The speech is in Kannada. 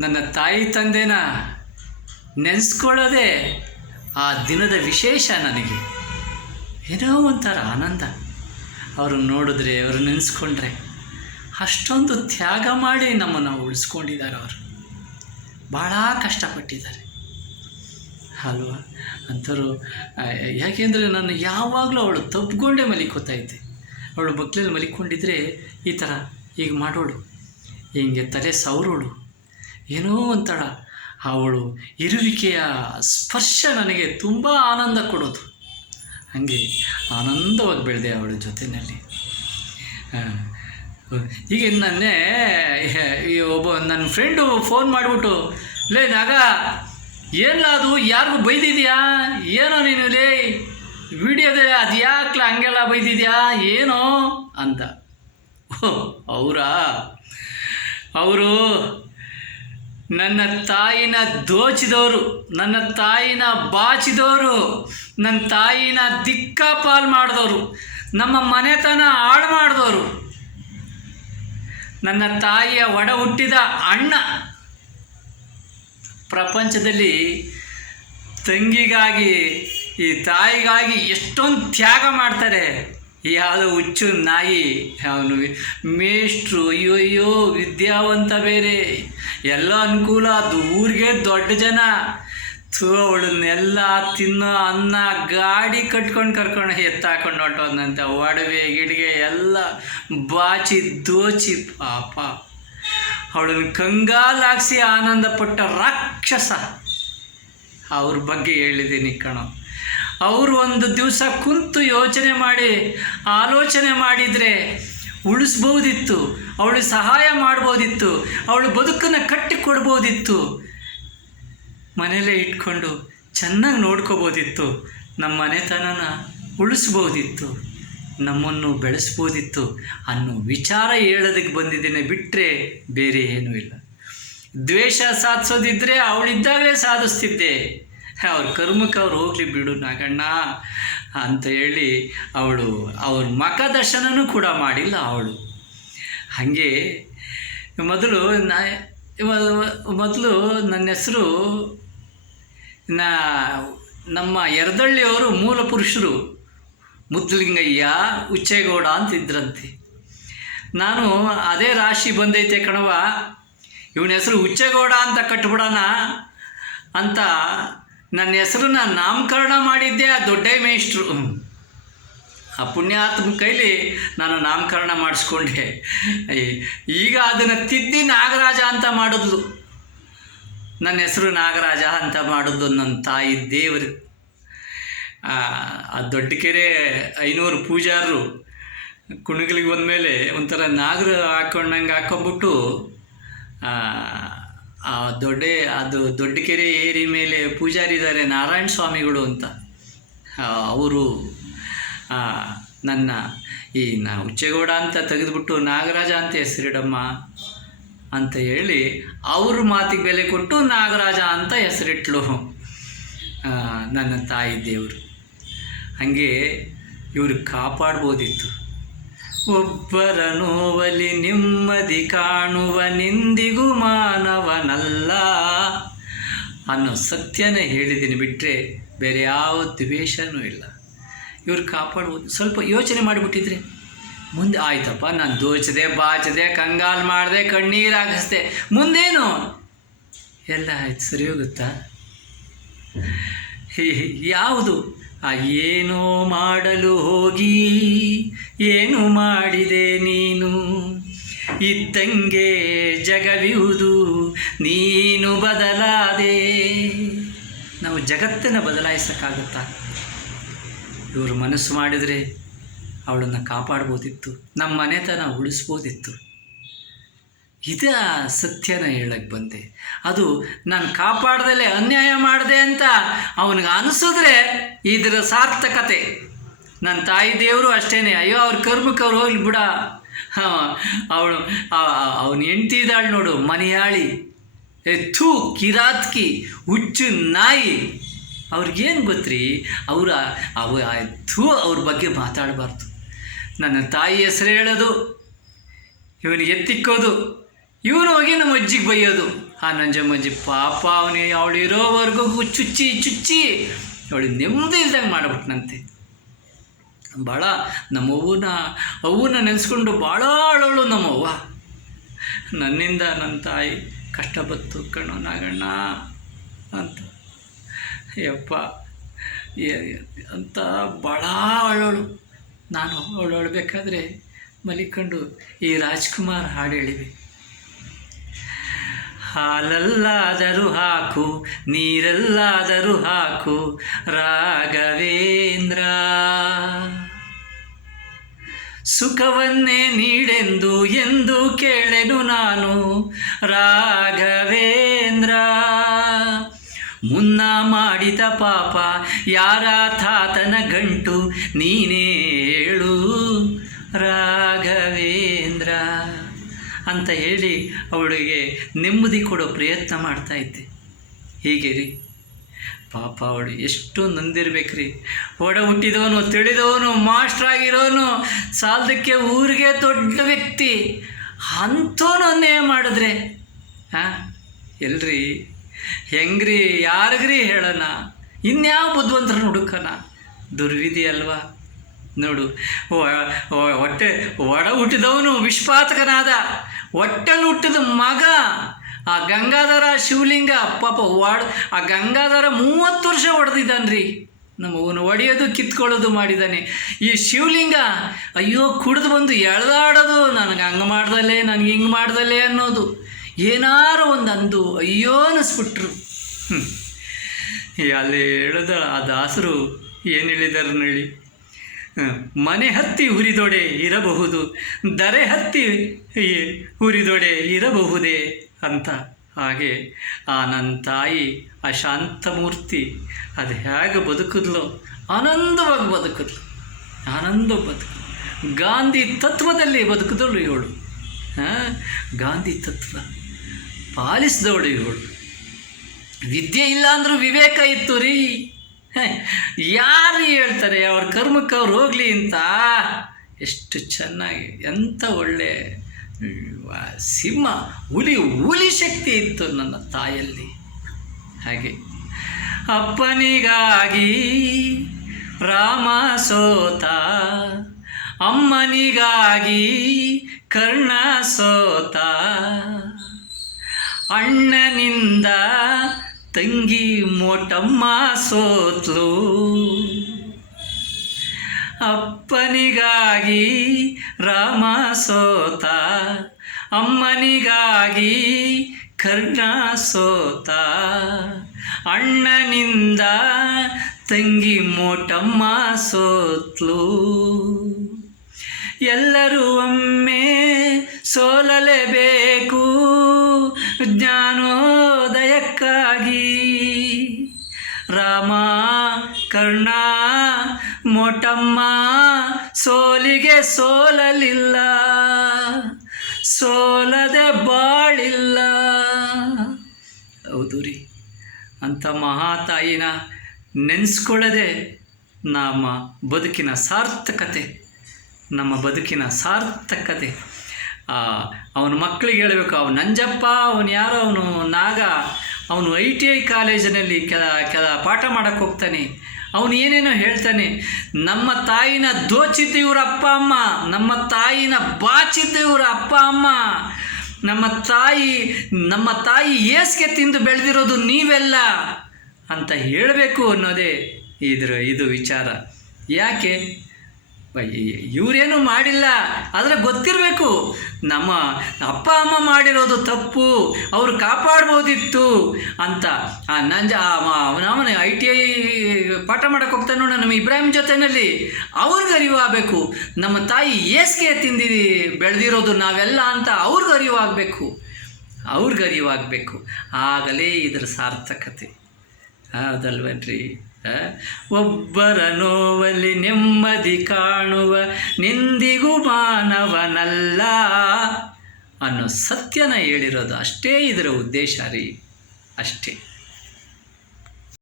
ನನ್ನ ತಾಯಿ ತಂದೆನ ನೆನೆಸ್ಕೊಳ್ಳೋದೇ ಆ ದಿನದ ವಿಶೇಷ ನನಗೆ. ಏನೋ ಒಂಥರ ಆನಂದ. ಅವ್ರನ್ನ ನೋಡಿದ್ರೆ, ಅವರು ನೆನೆಸ್ಕೊಂಡ್ರೆ ಅಷ್ಟೊಂದು ತ್ಯಾಗ ಮಾಡಿ ನಮ್ಮನ್ನು ಉಳಿಸ್ಕೊಂಡಿದ್ದಾರೆ ಅವರು. ಭಾಳ ಕಷ್ಟಪಟ್ಟಿದ್ದಾರೆ. ಅಲ್ವಾ? ಅಂಥವ್ರು ಯಾಕೆಂದರೆ ನಾನು ಯಾವಾಗಲೂ ಅವಳು ತಬ್ಕೊಂಡೇ ಮಲಿಕೋತಾ ಇದ್ದೆ. ಅವಳು ಮಕ್ಕಳಲ್ಲಿ ಮಲಿಕೊಂಡಿದ್ರೆ ಈ ಥರ, ಈಗ ಮಾಡೋಳು. ಹಿಂಗೆ ತಲೆ ಸವರೋಳು. ಏನೋ ಒಂಥರ. ಅವಳು ಇರುವಿಕೆಯ ಸ್ಪರ್ಶ ನನಗೆ ತುಂಬ ಆನಂದ ಕೊಡೋದು ಹಾಗೆ ಆನಂದವಾಗಿ ಬೆಳೆದೆ ಅವಳ ಜೊತೆಯಲ್ಲಿ. ಈಗ ನನ್ನೇ ಒಬ್ಬ ನನ್ನ ಫ್ರೆಂಡು ಫೋನ್ ಮಾಡಿಬಿಟ್ಟು, ಲೇ ನಾಗ ಏನಿಲ್ಲ ಅದು? ಯಾರಿಗೂ ಬೈದಿದ್ಯಾ? ಏನೋ ನೀನು ಲೇ, ವಿಡಿಯೋದೇ ಅದು ಯಾಕ್ಲ ಹಂಗೆಲ್ಲ ಬೈದಿದ್ಯಾ? ಏನೋ? ಅಂತ. ಓ, ಅವರಾ? ಅವರು ನನ್ನ ತಾಯಿನ ದೋಚಿದವರು, ನನ್ನ ತಾಯಿನ ಬಾಚಿದವರು, ನನ್ನ ತಾಯಿನ ದಿಕ್ಕಾಪಾಲ್ ಮಾಡಿದವರು, ನಮ್ಮ ಮನೆತನ ಹಾಳು ಮಾಡಿದವರು. ನನ್ನ ತಾಯಿಯ ಒಡ ಹುಟ್ಟಿದ ಅಣ್ಣ. ಪ್ರಪಂಚದಲ್ಲಿ ತಂಗಿಗಾಗಿ, ಈ ತಾಯಿಗಾಗಿ ಎಷ್ಟೊಂದು ತ್ಯಾಗ ಮಾಡ್ತಾರೆ. ಯಾವುದೋ ಹುಚ್ಚು ನಾಯಿ. ಅವನು ಮೇಷ್ಟ್ರು ಅಯ್ಯೋ ಅಯ್ಯೋ ವಿದ್ಯಾವಂತ ಬೇರೆ. ಎಲ್ಲ ಅನುಕೂಲ, ಅದು ಊರಿಗೆ ದೊಡ್ಡ ಜನ. ಥೂ ಅವಳನ್ನೆಲ್ಲ ತಿನ್ನೋ ಅನ್ನ ಗಾಡಿ ಕಟ್ಕೊಂಡು ಕರ್ಕೊಂಡು ಎತ್ತಾಕೊಂಡು ಹೊಂಟೋದಂತೆ ಒಡವೆ, ಗಿಡಗೆ ಎಲ್ಲ ಬಾಚಿ ದೋಚಿ ಪಾಪ. ಅವಳನ್ನು ಕಂಗಾಲಾಗಿಸಿ ಆನಂದಪಟ್ಟ ರಾಕ್ಷಸ. ಅವ್ರ ಬಗ್ಗೆ ಹೇಳಿದ್ದೀನಿ ಕಣೋ. ಅವರು ಒಂದು ದಿವಸ ಕುಂತು ಯೋಚನೆ ಮಾಡಿ, ಆಲೋಚನೆ ಮಾಡಿದರೆ ಉಳಿಸ್ಬೋದಿತ್ತು ಅವಳು ಸಹಾಯ ಮಾಡ್ಬೋದಿತ್ತು, ಅವಳು ಬದುಕನ್ನು ಕಟ್ಟಿಕೊಡ್ಬೋದಿತ್ತು. ಮನೇಲೇ ಇಟ್ಕೊಂಡು ಚೆನ್ನಾಗಿ ನೋಡ್ಕೋಬೋದಿತ್ತು, ನಮ್ಮ ಮನೆತನನ ಉಳಿಸ್ಬೋದಿತ್ತು, ನಮ್ಮನ್ನು ಬೆಳೆಸ್ಬೋದಿತ್ತು ಅನ್ನೋ ವಿಚಾರ ಹೇಳೋದಕ್ಕೆ ಬಂದಿದ್ದೇನೆ ಬಿಟ್ಟರೆ ಬೇರೆ ಏನೂ ಇಲ್ಲ. ದ್ವೇಷ ಸಾಧಿಸೋದಿದ್ದರೆ ಅವಳಿದ್ದಾಗಲೇ ಸಾಧಿಸ್ತಿದ್ದೆ. ಅವ್ರ ಕರ್ಮಕ್ಕೆ ಅವ್ರು ಹೋಗಲಿ ಬಿಡು ನಾಗಣ್ಣ ಅಂತ ಹೇಳಿ ಅವಳು ಅವ್ರ ಮಖ ದರ್ಶನನೂ ಕೂಡ ಮಾಡಿಲ್ಲ ಅವಳು. ಹಾಗೆ ಮೊದಲು ನಾ ಮೊದಲು ನನ್ನ ಹೆಸರು ನಾ, ನಮ್ಮ ಎರದಳ್ಳಿಯವರು ಮೂಲ ಪುರುಷರು, ಮುದ್ಲಿಂಗಯ್ಯ, ಉಚ್ಚೇಗೌಡ ಅಂತಿದ್ರಂತೆ ನಾನು ಅದೇ ರಾಶಿ ಬಂದೈತೆ ಕಣವ ಇವನ ಹೆಸರು ಉಚ್ಚೇಗೌಡ ಅಂತ ಕಟ್ಬಿಡೋಣ ಅಂತ ನನ್ನ ಹೆಸರನ್ನ ನಾಮಕರಣ ಮಾಡಿದ್ದೆ ಆ ದೊಡ್ಡ ಮೇಷ್ಟ್ರು. ಆ ಪುಣ್ಯಾತ್ಮ ಕೈಲಿ ನಾನು ನಾಮಕರಣ ಮಾಡಿಸ್ಕೊಂಡೆ. ಈಗ ಅದನ್ನು ತಿದ್ದಿ ನಾಗರಾಜ ಅಂತ ಮಾಡಿದ್ಲು ನನ್ನ ಹೆಸರು ನಾಗರಾಜ ಅಂತ ಮಾಡಿದ್ದು ನನ್ನ ತಾಯಿ ದೇವರು. ಆ ಆ ದೊಡ್ಡ ಕೆರೆ ಐನೂರು ಪೂಜಾರರು ಕುಣಿಗಲಿಗೆ ಬಂದಮೇಲೆ ಒಂಥರ ನಾಗರ ಹಾಕೊಂಡಂಗೆ ಹಾಕೊಂಬಿಟ್ಟು ಆ, ದೊಡ್ಡ ಅದು ದೊಡ್ಡ ಕೆರೆ ಏರಿ ಮೇಲೆ ಪೂಜಾರಿ ಇದ್ದಾರೆ ನಾರಾಯಣ ಸ್ವಾಮಿಗಳು ಅಂತ. ಅವರು ನನ್ನ ಈ ನಾ ಉಚ್ಚೇಗೌಡ ಅಂತ ತೆಗೆದುಬಿಟ್ಟು ನಾಗರಾಜ ಅಂತ ಹೆಸರಿಡಮ್ಮ ಅಂತ ಹೇಳಿ ಅವ್ರ ಮಾತಿಗೆ ಬೆಲೆ ಕೊಟ್ಟು ನಾಗರಾಜ ಅಂತ ಹೆಸರಿಟ್ಲು ನನ್ನ ತಾಯಿ ದೇವರು. ಹಾಗೆ ಇವರು ಕಾಪಾಡ್ಬೋದಿತ್ತು. ಒಬ್ಬರ ನೋವಲಿ ನೆಮ್ಮದಿ ಕಾಣುವ ನಿಂದಿಗೂ ಮಾನವನಲ್ಲ. ಅನ್ನೋ ಸತ್ಯನೇ ಹೇಳಿದ್ದೀನಿ ಬಿಟ್ಟರೆ ಬೇರೆ ಯಾವ ದ್ವೇಷನೂ ಇಲ್ಲ. ಇವ್ರು ಕಾಪಾಡ್ಬೋದು. ಸ್ವಲ್ಪ ಯೋಚನೆ ಮಾಡಿಬಿಟ್ಟಿದ್ರೆ ಮುಂದೆ ಆಯ್ತಪ್ಪ, ನಾನು ದೋಚದೆ, ಬಾಚದೆ, ಕಂಗಾಲು ಮಾಡಿದೆ, ಕಣ್ಣೀರು ಹಾಕಿಸ್ದೆ, ಮುಂದೇನು? ಎಲ್ಲ ಆಯ್ತು. ಸರಿ ಹೋಗುತ್ತಾ? ಯಾವುದು? ಏನೋ ಮಾಡಲು ಹೋಗಿ, ಏನು ಮಾಡಿದೆ ನೀನು? ಇದ್ದಂಗೆ ಜಗವಿಯುವುದು ನೀನು ಬದಲಾದೆ. ನಾವು ಜಗತ್ತನ್ನು ಬದಲಾಯಿಸೋಕ್ಕಾಗುತ್ತಾ? ಇವರು ಮನಸ್ಸು ಮಾಡಿದರೆ ಅವಳನ್ನು ಕಾಪಾಡ್ಬೋದಿತ್ತು ನಮ್ಮ ಮನೆತನ ಉಳಿಸ್ಬೋದಿತ್ತು. ಇದ ಸತ್ಯನ ಹೇಳಕ್ಕೆ ಬಂದೆ. ಅದು ನಾನು ಕಾಪಾಡ್ದಲೆ ಅನ್ಯಾಯ ಮಾಡಿದೆ ಅಂತ ಅವನಿಗೆ ಅನಿಸಿದ್ರೆ ಇದರ ಸಾರ್ಥಕತೆ. ನನ್ನ ತಾಯಿ ದೇವರು ಅಷ್ಟೇನೆ. ಅಯ್ಯೋ, ಅವ್ರ ಕರ್ಮಕ್ಕೆ ಅವ್ರು ಹೋಗ್ಲಿ ಬಿಡ. ಅವಳು ಅವನು ಹೆಂಡ್ತಿ ಇದ್ದಾಳೆ ನೋಡು, ಮನೆಯಾಳಿ. ಎತ್ತು ಕಿರಾತ್ಕಿ, ಹುಚ್ಚು ನಾಯಿ. ಅವ್ರಿಗೇನು ಗೊತ್ತ್ರಿ? ಅವರ, ಅವ ಥೂ ಅವ್ರ ಬಗ್ಗೆ ಮಾತಾಡಬಾರ್ದು. ನನ್ನ ತಾಯಿ ಹೆಸರು ಹೇಳೋದು, ಇವನಿಗೆ ಎತ್ತಿಕ್ಕೋದು. ಇವನು ಹೋಗಿ ನಮ್ಮ ಅಜ್ಜಿಗೆ ಬೈಯೋದು. ಆ ನಂಜಮ್ಮಜ್ಜಿ ಪಾಪ ಅವನಿಗೆ ಅವಳು ಇರೋವರೆಗೂ ಚುಚ್ಚಿ ಚುಚ್ಚಿ. ಅವಳಿಗೆ ನೆಮ್ಮದಿ ಇಲ್ದಂಗೆ ಮಾಡಿಬಿಟ್ನಂತೆ. ಭಾಳ ನಮ್ಮವ್ವನ, ಅವ್ವನ ಅವ್ವನ ನೆನೆಸ್ಕೊಂಡು ಭಾಳ ಅಳೋಳು ನಮ್ಮವ್ವ. ನನ್ನಿಂದ ನನ್ನ ತಾಯಿ ಕಷ್ಟ ಬತ್ತು ಕಣ್ಣು ನಾಗಣ್ಣ ಅಂತ. ಯಪ್ಪ ಅಂತ ಭಾಳ ಅಳೋಳು. ನಾನು ಅವಳು ಅಳಬೇಕಾದ್ರೆ ಮಲಿಕೊಂಡು ಈ ರಾಜ್ಕುಮಾರ್ ಹಾಡು ಹೇಳಿವೆ ಹಾಲಲ್ಲಾದರೂ ಹಾಕು, ನೀರಲ್ಲಾದರೂ ಹಾಕು, ರಾಘವೇಂದ್ರ. ಸುಖವನ್ನೇ ನೀಡೆಂದು ಎಂದು ಕೇಳೆನು ನಾನು, ರಾಘವೇಂದ್ರ. ಮುನ್ನ ಮಾಡಿದ ಪಾಪ, ಯಾರ ತಾತನ ಗಂಟು ನೀನೇ ಹೇಳು, ರಾಘವೇಂದ್ರ. ಅಂತ ಹೇಳಿ ಅವಳಿಗೆ ನೆಮ್ಮದಿ ಕೊಡೋ ಪ್ರಯತ್ನ ಮಾಡ್ತಾ ಇದ್ದೆ. ಹೀಗೆ ರೀ ಪಾಪ ಅವಳು ಎಷ್ಟು ನೊಂದಿರ್ಬೇಕ್ರಿ. ಒಡ ಹುಟ್ಟಿದವನು, ತಿಳಿದವನು, ಮಾಸ್ಟರ್ ಆಗಿರೋನು, ಸಾಲದಕ್ಕೆ ಊರಿಗೆ ದೊಡ್ಡ ವ್ಯಕ್ತಿ. ಅಂಥವನು ಅನ್ಯಾಯ ಮಾಡಿದ್ರೆ? ಹಾಂ ಎಲ್ರಿ? ಹೆಂಗ್ರಿ, ಯಾರಿಗ್ರಿ ಹೇಳೋಣ? ಇನ್ಯಾವ ಬುದ್ಧವಂತರನ್ನ ಹುಡುಕನ ದುರ್ವಿಧಿ ಅಲ್ವಾ? ನೋಡು ಹೊಟ್ಟೆ ಒಡ ಹುಟ್ಟಿದವನು ವಿಶ್ವಾತಕನಾದ ಹೊಟ್ಟೆಲಿ ಹುಟ್ಟಿದ ಮಗ, ಆ ಗಂಗಾಧರ ಶಿವಲಿಂಗ, ಪಾಪ ವಾಡ್, ಆ ಗಂಗಾಧರ ಮೂವತ್ತು ವರ್ಷ ಹೊಡೆದಿದ್ದಾನ್ರಿ ನಮ್ಮವನು ಹೊಡೆಯೋದು ಕಿತ್ಕೊಳ್ಳೋದು ಮಾಡಿದ್ದಾನೆ. ಈ ಶಿವಲಿಂಗ, ಅಯ್ಯೋ, ಕುಡಿದು ಬಂದು ಎಳ್ದಾಡೋದು, ನನಗೆ ಹಂಗೆ ಮಾಡ್ದಲ್ಲೇ, ನನಗೆ ಹಿಂಗೆ ಮಾಡ್ದಲ್ಲೆ ಅನ್ನೋದು. ಏನಾರು ಒಂದು ಅಂದು ಅಯ್ಯೋ ಅನ್ನಿಸ್ಬಿಟ್ರು ಹ್ಞೂ ಅಲ್ಲಿ ಹೇಳದ ಆ ದಾಸರು ಏನು ಹೇಳಿದಾರೆ ಹೇಳಿ. ಮನೆ ಹತ್ತಿ ಹುರಿದೊಡೆ ಇರಬಹುದು, ದರೆ ಹತ್ತಿ ಹುರಿದೊಡೆ ಇರಬಹುದೇ ಅಂತ. ಹಾಗೆ ಆ ನನ್ನ ತಾಯಿ ಅಶಾಂತಮೂರ್ತಿ ಶಾಂತಮೂರ್ತಿ ಅದು ಹೇಗೆ ಬದುಕಿದ್ಲು, ಆನಂದವಾಗಿ ಬದುಕಿದ್ಲು, ಆನಂದ ಬದುಕು ಗಾಂಧಿ ತತ್ವದಲ್ಲಿ ಬದುಕಿದಳು ಇವಳು, ಹಾಂ? ಗಾಂಧಿ ತತ್ವ ಪಾಲಿಸಿದವಳು ಇವಳು. ವಿದ್ಯೆ ಇಲ್ಲ ಅಂದ್ರೂ ವಿವೇಕ ಇತ್ತು ರೀ. ಯಾರು ಹೇಳ್ತಾರೆ, ಅವ್ರ ಕರ್ಮಕ್ಕೆ ಅವ್ರು ಹೋಗಲಿ ಅಂತ? ಎಷ್ಟು ಚೆನ್ನಾಗಿ ಎಂಥ ಒಳ್ಳೆ ಸಿಂಹ, ಹುಲಿ ಹುಲಿ ಶಕ್ತಿ ಇತ್ತು ನನ್ನ ತಾಯಲ್ಲಿ. ಹಾಗೆ, ಅಪ್ಪನಿಗಾಗಿ ರಾಮ ಸೋತ, ಅಮ್ಮನಿಗಾಗಿ ಕರ್ಣ ಸೋತ, ಅಣ್ಣನಿಂದ ತಂಗಿ ಮೋಟಮ್ಮ ಸೋತ್ಲು. ಅಪ್ಪನಿಗಾಗಿ ರಾಮ ಸೋತ, ಅಮ್ಮನಿಗಾಗಿ ಕರ್ಣ ಸೋತ. ಅಣ್ಣನಿಂದ ತಂಗಿ ಮೋಟಮ್ಮ ಸೋತ್ಲು. ಎಲ್ಲರೂ ಒಮ್ಮೆ ಸೋಲಲೇಬೇಕು. ಜ್ಞಾನೋದಯಕ್ಕಾಗಿ ರಾಮ, ಕರ್ಣ, ಮೋಟಮ್ಮ ಸೋಲಿಗೆ ಸೋಲಲಿಲ್ಲ, ಸೋಲದೆ ಬಾಳಿಲ್ಲ. ಹೌದು ರೀ, ಅಂಥ ಮಹಾತಾಯಿನ ನೆನೆಸ್ಕೊಳ್ಳದೆ ನಮ್ಮ ಬದುಕಿನ ಸಾರ್ಥಕತೆ, ನಮ್ಮ ಬದುಕಿನ ಸಾರ್ಥಕತೆ. ಅವನ ಮಕ್ಕಳಿಗೆ ಹೇಳಬೇಕು, ಅವನು ನಂಜಪ್ಪ, ಅವನು ಯಾರೋ, ಅವನು ನಾಗ, ಅವನು ಐ ಟಿ ಐ ಕಾಲೇಜಿನಲ್ಲಿ ಕೆಲ ಕೆಲ ಪಾಠ ಮಾಡೋಕ್ಕೆ ಹೋಗ್ತಾನೆ. ಅವನು ಏನೇನೋ ಹೇಳ್ತಾನೆ. ನಮ್ಮ ತಾಯಿನ ದೋಚಿದ್ದು ಇವರ ಅಪ್ಪ, ಅಮ್ಮ. ನಮ್ಮ ತಾಯಿನ ಬಾಚಿದ್ದು ಇವರ ಅಪ್ಪ, ಅಮ್ಮ. ನಮ್ಮ ತಾಯಿ ನಮ್ಮ ತಾಯಿ ಏಸ್ಗೆ ತಿಂದು ಬೆಳೆದಿರೋದು ನೀವೆಲ್ಲ ಅಂತ ಹೇಳಬೇಕು ಅನ್ನೋದೇ ಇದ್ರ, ಇದು ವಿಚಾರ. ಯಾಕೆ? ಇವರೇನು ಮಾಡಿಲ್ಲ. ಆದರೆ ಗೊತ್ತಿರಬೇಕು. ನಮ್ಮ ಅಪ್ಪ, ಅಮ್ಮ ಮಾಡಿರೋದು ತಪ್ಪು, ಅವರು ಕಾಪಾಡ್ಬೋದಿತ್ತು ಅಂತ. ಆ ನಂಜ ನಾವು ಐ ಟಿ ಐ ಪಾಠ ಮಾಡಕ್ಕೆ ಹೋಗ್ತಾನೆ ನಮ್ಮ ಇಬ್ರಾಹಿಂ ಜೊತೆನಲ್ಲಿ. ಅವ್ರಿಗೆ ಅರಿವಾಗಬೇಕು ನಮ್ಮ ತಾಯಿ ಏಸ್ಗೆ ತಿಂದಿ, ಬೆಳೆದಿರೋದು ನಾವೆಲ್ಲ ಅಂತ ಅವ್ರಿಗೆ ಅರಿವಾಗಬೇಕು ಅವ್ರಿಗೆ ಅರಿವಾಗಬೇಕು ಆಗಲೇ ಇದರ ಸಾರ್ಥಕತೆ. ಹೌದಲ್ವನ್ರಿ? ಒಬ್ಬರ ನೋವಲ್ಲಿ ನೆಮ್ಮದಿ ಕಾಣುವ ನಿಂದಿಗೂ ಮಾನವನಲ್ಲ ಅನ್ನೋ ಸತ್ಯನ ಹೇಳಿರೋದು ಅಷ್ಟೇ ಇದರ ಉದ್ದೇಶ ರೀ. ಅಷ್ಟೇ.